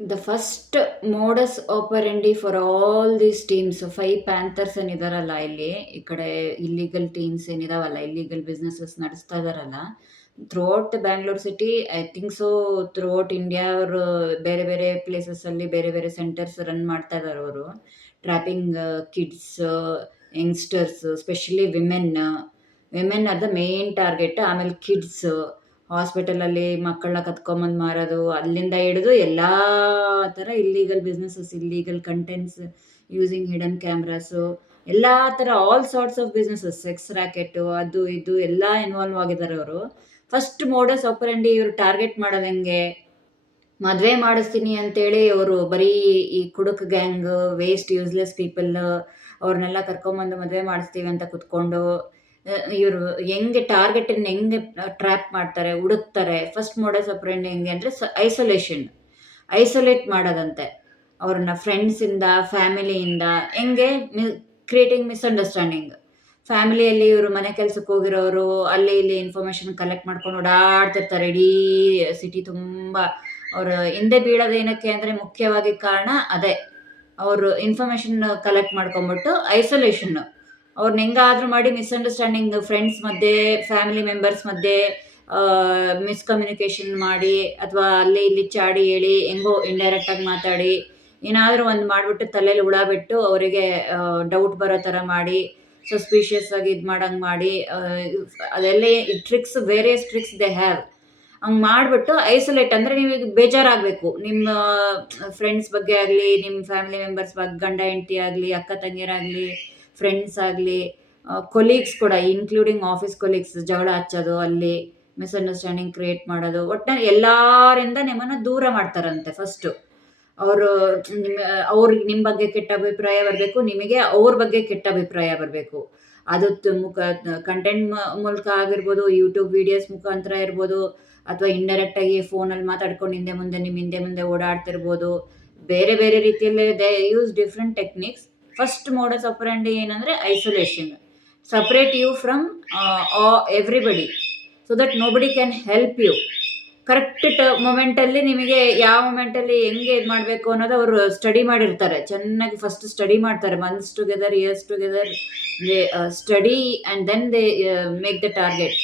The first modus operandi for all these teams 5 panthers ಏನಿದಾರಲ್ಲ ಇಲ್ಲಿ, ಈ ಕಡೆ ಇಲ್ಲಿಗಲ್ ಟೀಮ್ಸ್ ಏನಿದಾವಲ್ಲ, ಇಲ್ಲಿಗಲ್ ಬಿಸ್ನೆಸಸ್ ನಡೆಸ್ತಾ ಇದಾರಲ್ಲ, throughout Bangalore city, I think so throughout India ಅವರು ಬೇರೆ ಬೇರೆ ಪ್ಲೇಸಸ್ಸಲ್ಲಿ ಬೇರೆ ಬೇರೆ ಸೆಂಟರ್ಸ್ ರನ್ ಮಾಡ್ತಾ ಇದ್ದಾರೆ ಅವರು. Trapping kids, youngsters, specially women are the main target. ಆಮೇಲೆ ಕಿಡ್ಸ್ ಹಾಸ್ಪಿಟಲಲ್ಲಿ ಮಕ್ಕಳನ್ನ ಕತ್ಕೊಂಬಂದು ಮಾರೋದು, ಅಲ್ಲಿಂದ ಹಿಡಿದು ಎಲ್ಲ ಥರ illegal businesses, illegal contents using hidden cameras, ಎಲ್ಲ ಥರ all sorts of businesses, sex racket, ಅದು ಇದು ಎಲ್ಲ ಇನ್ವಾಲ್ವ್ ಆಗಿದ್ದಾರೆ ಅವರು. ಫಸ್ಟ್ ಮೋಡಸ್ ಆಪರೆಂಡಿ ಇವರು ಟಾರ್ಗೆಟ್ ಮಾಡೋದು ಹೆಂಗೆ, ಮದುವೆ ಮಾಡಿಸ್ತೀನಿ ಅಂತೇಳಿ ಅವರು ಬರೀ ಈ ಕುಡುಕ್ ಗ್ಯಾಂಗ್, ವೇಸ್ಟ್ ಯೂಸ್ಲೆಸ್ ಪೀಪಲ್ ಅವ್ರನ್ನೆಲ್ಲ ಕರ್ಕೊಂಬಂದು ಮದುವೆ ಮಾಡಿಸ್ತೀವಿ ಅಂತ ಕುತ್ಕೊಂಡು ಇವರು ಹೆಂಗೆ ಟಾರ್ಗೆಟನ್ನು ಹೆಂಗೆ ಟ್ರ್ಯಾಪ್ ಮಾಡ್ತಾರೆ, ಹುಡುಕ್ತಾರೆ. ಫಸ್ಟ್ ಮೋಡಸ್ ಆಪರೆಂಡಿ ಹೆಂಗೆ ಅಂದರೆ ಐಸೋಲೇಟ್ ಮಾಡೋದಂತೆ ಅವ್ರನ್ನ ಫ್ರೆಂಡ್ಸಿಂದ, ಫ್ಯಾಮಿಲಿಯಿಂದ. ಹೆಂಗೆ ಕ್ರಿಯೇಟಿಂಗ್ ಮಿಸ್ಅಂಡರ್ಸ್ಟ್ಯಾಂಡಿಂಗ್. ಫ್ಯಾಮಿಲಿಯಲ್ಲಿ ಇವರು ಮನೆ ಕೆಲ್ಸಕ್ಕೆ ಹೋಗಿರೋರು ಅಲ್ಲಿ ಇಲ್ಲಿ ಇನ್ಫಾರ್ಮೇಷನ್ ಕಲೆಕ್ಟ್ ಮಾಡ್ಕೊಂಡು ಓಡಾಡ್ತಿರ್ತಾರೆ ಇಡೀ ಸಿಟಿ ತುಂಬ. ಅವರು ಹಿಂದೆ ಬೀಳೋದೇನಕ್ಕೆ ಅಂದರೆ ಮುಖ್ಯವಾಗಿ ಕಾರಣ ಅದೇ, ಅವರು ಇನ್ಫಾರ್ಮೇಷನ್ ಕಲೆಕ್ಟ್ ಮಾಡ್ಕೊಂಬಿಟ್ಟು ಐಸೋಲೇಷನ್ನು. ಅವ್ರನ್ನ ಹೆಂಗಾದ್ರೂ ಮಾಡಿ ಮಿಸ್ಅಂಡರ್ಸ್ಟ್ಯಾಂಡಿಂಗ್, ಫ್ರೆಂಡ್ಸ್ ಮಧ್ಯೆ, ಫ್ಯಾಮಿಲಿ ಮೆಂಬರ್ಸ್ ಮಧ್ಯೆ ಮಿಸ್ಕಮ್ಯುನಿಕೇಷನ್ ಮಾಡಿ, ಅಥವಾ ಅಲ್ಲಿ ಇಲ್ಲಿ ಚಾಡಿ ಹೇಳಿ, ಹೆಂಗೋ ಇಂಡೈರೆಕ್ಟಾಗಿ ಮಾತಾಡಿ, ಏನಾದರೂ ಒಂದು ಮಾಡಿಬಿಟ್ಟು ತಲೆಯಲ್ಲಿ ಹುಳ ಬಿಟ್ಟು ಅವರಿಗೆ ಡೌಟ್ ಬರೋ ಥರ ಮಾಡಿ, ಸಸ್ಪಿಷಿಯಸ್ ಆಗಿ ಇದು ಮಾಡಂಗೆ ಮಾಡಿ, ಅದೆಲ್ಲ tricks, various tricks they have. ಹಂಗೆ ಮಾಡಿಬಿಟ್ಟು ಐಸೋಲೇಟ್ ಅಂದರೆ ನೀವೀಗ ಬೇಜಾರಾಗಬೇಕು, ನಿಮ್ಮ ಫ್ರೆಂಡ್ಸ್ ಬಗ್ಗೆ ಆಗಲಿ, ನಿಮ್ಮ ಫ್ಯಾಮಿಲಿ ಮೆಂಬರ್ಸ್ ಬಗ್ಗೆ, ಗಂಡ ಹೆಂಡತಿ ಆಗಲಿ, ಅಕ್ಕ ತಂಗಿಯರಾಗಲಿ, ಫ್ರೆಂಡ್ಸ್ ಆಗಲಿ, ಕೊಲೀಗ್ಸ್ ಕೂಡ ಇನ್ಕ್ಲೂಡಿಂಗ್ ಆಫೀಸ್ ಕೊಲೀಗ್ಸ್ ಜಗಳ ಹಚ್ಚೋದು, ಅಲ್ಲಿ ಮಿಸ್ಅಂಡರ್ಸ್ಟ್ಯಾಂಡಿಂಗ್ ಕ್ರಿಯೇಟ್ ಮಾಡೋದು, ಒಟ್ಟಿನಲ್ಲಿ ಎಲ್ಲರಿಂದ ನಿಮ್ಮನ್ನು ದೂರ ಮಾಡ್ತಾರಂತೆ ಫಸ್ಟು. ಅವರು ಅವ್ರಿಗೆ ನಿಮ್ಮ ಬಗ್ಗೆ ಕೆಟ್ಟ ಅಭಿಪ್ರಾಯ ಬರಬೇಕು, ನಿಮಗೆ ಅವ್ರ ಬಗ್ಗೆ ಕೆಟ್ಟ ಅಭಿಪ್ರಾಯ ಬರಬೇಕು. ಅದು ಕಂಟೆಂಟ್ ಮೂಲಕ ಆಗಿರ್ಬೋದು, ಯೂಟ್ಯೂಬ್ ವೀಡಿಯೋಸ್ ಮುಖಾಂತರ ಇರ್ಬೋದು, ಅಥವಾ ಇಂಡೈರೆಕ್ಟಾಗಿ ಫೋನಲ್ಲಿ ಮಾತಾಡ್ಕೊಂಡು ನಿಮ್ಮ ಹಿಂದೆ ಮುಂದೆ ಓಡಾಡ್ತಿರ್ಬೋದು. ಬೇರೆ ಬೇರೆ ರೀತಿಯಲ್ಲಿ they use different techniques. First modus operandi ಏನಂದರೆ isolation. Separate you from everybody, so that nobody can help you. Correct ಮೊಮೆಂಟಲ್ಲಿ ನಿಮಗೆ ಯಾವ ಮೊಮೆಂಟಲ್ಲಿ ಹೆಂಗೆ ಇದು ಮಾಡಬೇಕು ಅನ್ನೋದು ಅವರು ಸ್ಟಡಿ ಮಾಡಿರ್ತಾರೆ. ಚೆನ್ನಾಗಿ ಫಸ್ಟ್ ಸ್ಟಡಿ ಮಾಡ್ತಾರೆ, months together, years together. They study and then they make the target.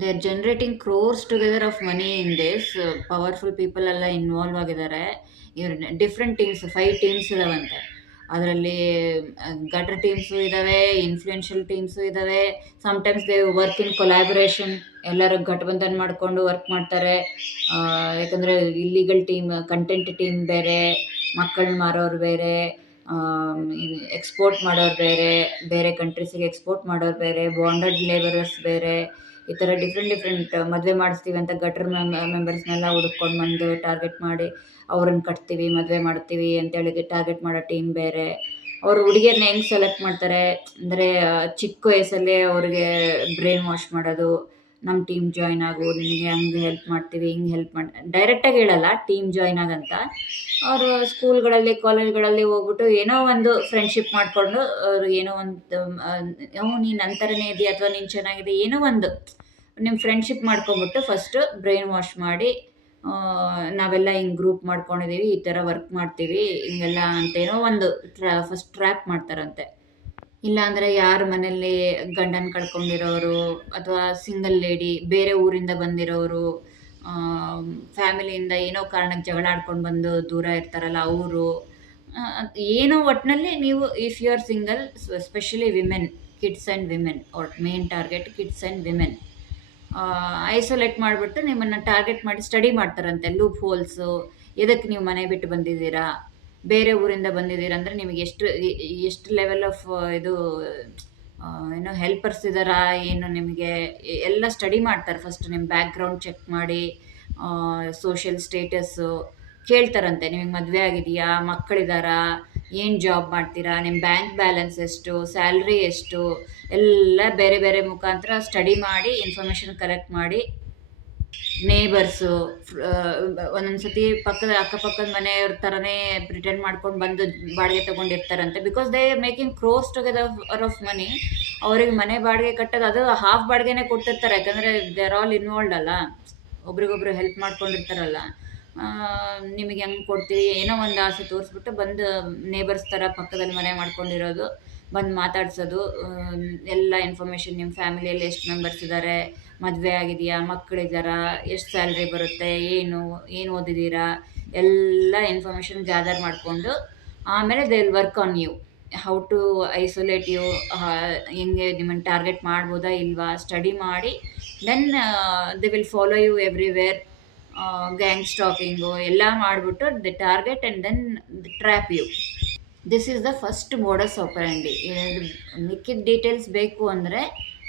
They are generating crores together of money in this. Powerful people ಎಲ್ಲ ಇನ್ವಾಲ್ವ್ ಆಗಿದ್ದಾರೆ. ಇವ್ರು ಡಿಫ್ರೆಂಟ್ ಟೀಮ್ಸ್, 5 ಟೀಮ್ಸ್ ಇದಾವಂತೆ. ಅದರಲ್ಲಿ ಗಟರ್ ಟೀಮ್ಸು ಇದ್ದಾವೆ, influential teams ಇದ್ದಾವೆ. Sometimes they work in collaboration, ಎಲ್ಲರೂ ಗಠಬಂಧನ್ ಮಾಡಿಕೊಂಡು ವರ್ಕ್ ಮಾಡ್ತಾರೆ. ಯಾಕಂದರೆ ಇಲ್ಲಿಗಲ್ ಟೀಮ್, ಕಂಟೆಂಟ್ ಟೀಮ್ ಬೇರೆ, ಮಕ್ಕಳನ್ನ ಮಾರೋರು ಬೇರೆ, ಎಕ್ಸ್ಪೋರ್ಟ್ ಮಾಡೋರು ಬೇರೆ, ಬೇರೆ ಕಂಟ್ರೀಸಿಗೆ ಎಕ್ಸ್ಪೋರ್ಟ್ ಮಾಡೋರು ಬೇರೆ, ಬಾಂಡೆಡ್ ಲೇಬರರ್ಸ್ ಬೇರೆ, ಈ ಥರ ಡಿಫ್ರೆಂಟ್ ಮದುವೆ ಮಾಡಿಸ್ತೀವಿ ಅಂತ ಗಟರ್ ಮೆಂಬರ್ಸ್ನೆಲ್ಲ ಹುಡುಕೊಂಡು ಬಂದು ಟಾರ್ಗೆಟ್ ಮಾಡಿ ಅವ್ರನ್ನ ಕಟ್ತೀವಿ, ಮದುವೆ ಮಾಡ್ತೀವಿ ಅಂತೇಳಿ ಟಾರ್ಗೆಟ್ ಮಾಡೋ ಟೀಮ್ ಬೇರೆ. ಅವರು ಹುಡುಗಿಯರನ್ನ ಹೆಂಗೆ ಸೆಲೆಕ್ಟ್ ಮಾಡ್ತಾರೆ ಅಂದರೆ, ಚಿಕ್ಕ ವಯಸ್ಸಲ್ಲೇ ಅವ್ರಿಗೆ ಬ್ರೈನ್ ವಾಶ್ ಮಾಡೋದು. ನಮ್ಮ ಟೀಮ್ ಜಾಯ್ನ್ ಆಗು, ನಿನಗೆ ಹಂಗೆ ಹೆಲ್ಪ್ ಮಾಡ್ತೀವಿ, ಹಿಂಗೆ ಹೆಲ್ಪ್ ಡೈರೆಕ್ಟಾಗಿ ಹೇಳಲ್ಲ, ಟೀಮ್ ಜಾಯ್ನ್ ಆಗಂತ. ಅವರು ಸ್ಕೂಲ್ಗಳಲ್ಲಿ, ಕಾಲೇಜ್ಗಳಲ್ಲಿ ಹೋಗ್ಬಿಟ್ಟು ಏನೋ ಒಂದು ಫ್ರೆಂಡ್ಶಿಪ್ ಮಾಡಿಕೊಂಡು, ಅವರು ಏನೋ ಒಂದು ನೀನು ನನ್ನ ಥರನೇ ಇದೆಯಾ, ಅಥವಾ ನೀನು ಚೆನ್ನಾಗಿದೆ, ಏನೋ ಒಂದು ನಿಮ್ಮ ಫ್ರೆಂಡ್ಶಿಪ್ ಮಾಡ್ಕೊಂಬಿಟ್ಟು ಫಸ್ಟು ಬ್ರೈನ್ ವಾಶ್ ಮಾಡಿ, ನಾವೆಲ್ಲ ಹಿಂಗೆ ಗ್ರೂಪ್ ಮಾಡ್ಕೊಂಡಿದ್ದೀವಿ, ಈ ಥರ ವರ್ಕ್ ಮಾಡ್ತೀವಿ, ಹಿಂಗೆಲ್ಲ ಅಂತೇನೋ ಒಂದು ಫಸ್ಟ್ ಟ್ರ್ಯಾಪ್ ಮಾಡ್ತಾರಂತೆ. ಇಲ್ಲಾಂದರೆ ಯಾರ ಮನೇಲಿ ಗಂಡನ ಕಳ್ಕೊಂಡಿರೋರು, ಅಥವಾ ಸಿಂಗಲ್ ಲೇಡಿ, ಬೇರೆ ಊರಿಂದ ಬಂದಿರೋರು, ಫ್ಯಾಮಿಲಿಯಿಂದ ಏನೋ ಕಾರಣಕ್ಕೆ ಜಗಳ ಆಡ್ಕೊಂಡು ಬಂದು ದೂರ ಇರ್ತಾರಲ್ಲ ಅವರು, ಏನೋ ಒಟ್ಟಿನಲ್ಲಿ ನೀವು if you are single, specially women, kids and women, ಅವ್ರ main target kids and women. Isolate ಮಾಡಿಬಿಟ್ಟು ನಿಮ್ಮನ್ನು ಟಾರ್ಗೆಟ್ ಮಾಡಿ ಸ್ಟಡಿ ಮಾಡ್ತಾರಂತೆ, ಲೂಪ್ ಹೋಲ್ಸು. ಎದಕ್ಕೆ ನೀವು ಮನೆ ಬಿಟ್ಟು ಬಂದಿದ್ದೀರಾ, ಬೇರೆ ಊರಿಂದ ಬಂದಿದ್ದೀರಾ ಅಂದರೆ ನಿಮಗೆ ಎಷ್ಟು ಲೆವೆಲ್ ಆಫ್ ಇದು ಏನೋ ಹೆಲ್ಪರ್ಸ್ ಇದ್ದಾರಾ, ಏನು ನಿಮಗೆ ಎಲ್ಲ ಸ್ಟಡಿ ಮಾಡ್ತಾರೆ. ಫಸ್ಟ್ ನಿಮ್ಮ ಬ್ಯಾಕ್ಗ್ರೌಂಡ್ ಚೆಕ್ ಮಾಡಿ, ಸೋಷಿಯಲ್ ಸ್ಟೇಟಸ್ಸು ಕೇಳ್ತಾರಂತೆ. ನಿಮಗೆ ಮದುವೆ ಆಗಿದೆಯಾ, ಮಕ್ಕಳಿದ್ದಾರಾ, ಏನು ಜಾಬ್ ಮಾಡ್ತೀರಾ, ನಿಮ್ಮ ಬ್ಯಾಂಕ್ ಬ್ಯಾಲೆನ್ಸ್ ಎಷ್ಟು, ಸ್ಯಾಲ್ರಿ ಎಷ್ಟು, ಎಲ್ಲ ಬೇರೆ ಬೇರೆ ಮುಖಾಂತರ ಸ್ಟಡಿ ಮಾಡಿ, ಇನ್ಫಾರ್ಮೇಷನ್ ಕಲೆಕ್ಟ್ ಮಾಡಿ, ನೇಬರ್ಸು, ಒಂದೊಂದು ಸತಿ ಅಕ್ಕಪಕ್ಕದ ಮನೆಯವ್ರ ಥರನೇ ಪ್ರಿಟೆಂಡ್ ಮಾಡ್ಕೊಂಡು ಬಂದು ಬಾಡಿಗೆ ತೊಗೊಂಡಿರ್ತಾರಂತೆ. Because they are making crores together of money. ಅವ್ರಿಗೆ ಮನೆ ಬಾಡಿಗೆ ಕಟ್ಟೋದು, ಅದು ಹಾಫ್ ಬಾಡಿಗೆನೇ ಕೊಡ್ತಿರ್ತಾರೆ, ಯಾಕಂದರೆ ದೇ ಆರ್ ಆಲ್ ಇನ್ವಾಲ್ವ್ಡ್ ಅಲ್ಲ, ಒಬ್ರಿಗೊಬ್ರು ಹೆಲ್ಪ್ ಮಾಡ್ಕೊಂಡಿರ್ತಾರಲ್ಲ. ನಿಮಗೆ ಹೆಂಗೆ ಕೊಡ್ತೀವಿ ಏನೋ ಒಂದು ಆಸೆ ತೋರಿಸ್ಬಿಟ್ಟು ಬಂದು ನೇಬರ್ಸ್ ಥರ ಪಕ್ಕದಲ್ಲಿ ಮನೆ ಮಾಡ್ಕೊಂಡಿರೋದು, ಬಂದು ಮಾತಾಡ್ಸೋದು, ಎಲ್ಲ ಇನ್ಫಾರ್ಮೇಷನ್ ನಿಮ್ಮ ಫ್ಯಾಮಿಲಿಯಲ್ಲಿ ಎಷ್ಟು ಮೆಂಬರ್ಸ್ ಇದ್ದಾರೆ, ಮದುವೆ ಆಗಿದೆಯಾ, ಮಕ್ಕಳಿದ್ದಾರಾ, ಎಷ್ಟು ಸ್ಯಾಲ್ರಿ ಬರುತ್ತೆ, ಏನು ಓದಿದ್ದೀರಾ, ಎಲ್ಲ ಇನ್ಫಾರ್ಮೇಷನ್ ಗ್ಯಾದರ್ ಮಾಡಿಕೊಂಡು ಆಮೇಲೆ they will work on you. How to isolate you, ಹೆಂಗೆ ನಿಮ್ಮನ್ನು ಟಾರ್ಗೆಟ್ ಮಾಡ್ಬೋದಾ ಇಲ್ವಾ ಸ್ಟಡಿ ಮಾಡಿ, then they will follow you everywhere. Gang stalking ಎಲ್ಲ ಮಾಡಿಬಿಟ್ಟು the target and then trap you. This is the first modus operandi. ಮಿಕ್ಕಿದ details ಬೇಕು ಅಂದರೆ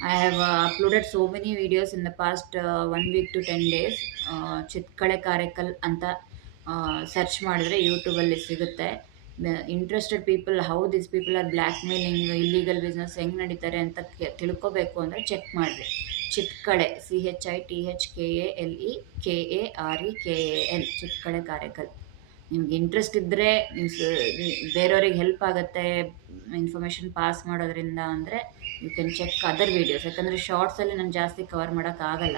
I have uploaded so many videos in the past 1 week to 10 days. ಚಿತ್ಕಳೆ ಕಾರೇಕಲ್ ಅಂತ search ಮಾಡಿದ್ರೆ ಯೂಟ್ಯೂಬಲ್ಲಿ ಸಿಗುತ್ತೆ. Interested people, how this people are black mailing, illegal business ಹೆಂಗೆ ನಡೀತಾರೆ ಅಂತ ತಿಳ್ಕೊಬೇಕು ಅಂದರೆ ಚೆಕ್ ಮಾಡಿರಿ. ಚಿತ್ಕಳೆ, CHITHKALEKAREKAL, ಚಿತ್ಕಳೆ ಕಾರೇಕಲ್. ನಿಮ್ಗೆ ಇಂಟ್ರೆಸ್ಟ್ ಇದ್ದರೆ, ಬೇರೆಯವ್ರಿಗೆ ಹೆಲ್ಪ್ ಆಗುತ್ತೆ ಇನ್ಫಾರ್ಮೇಷನ್ ಪಾಸ್ ಮಾಡೋದ್ರಿಂದ ಅಂದರೆ you can check other videos. ಯಾಕಂದರೆ ಶಾರ್ಟ್ಸಲ್ಲಿ ನಾನು ಜಾಸ್ತಿ ಕವರ್ ಮಾಡೋಕ್ಕಾಗಲ್ಲ.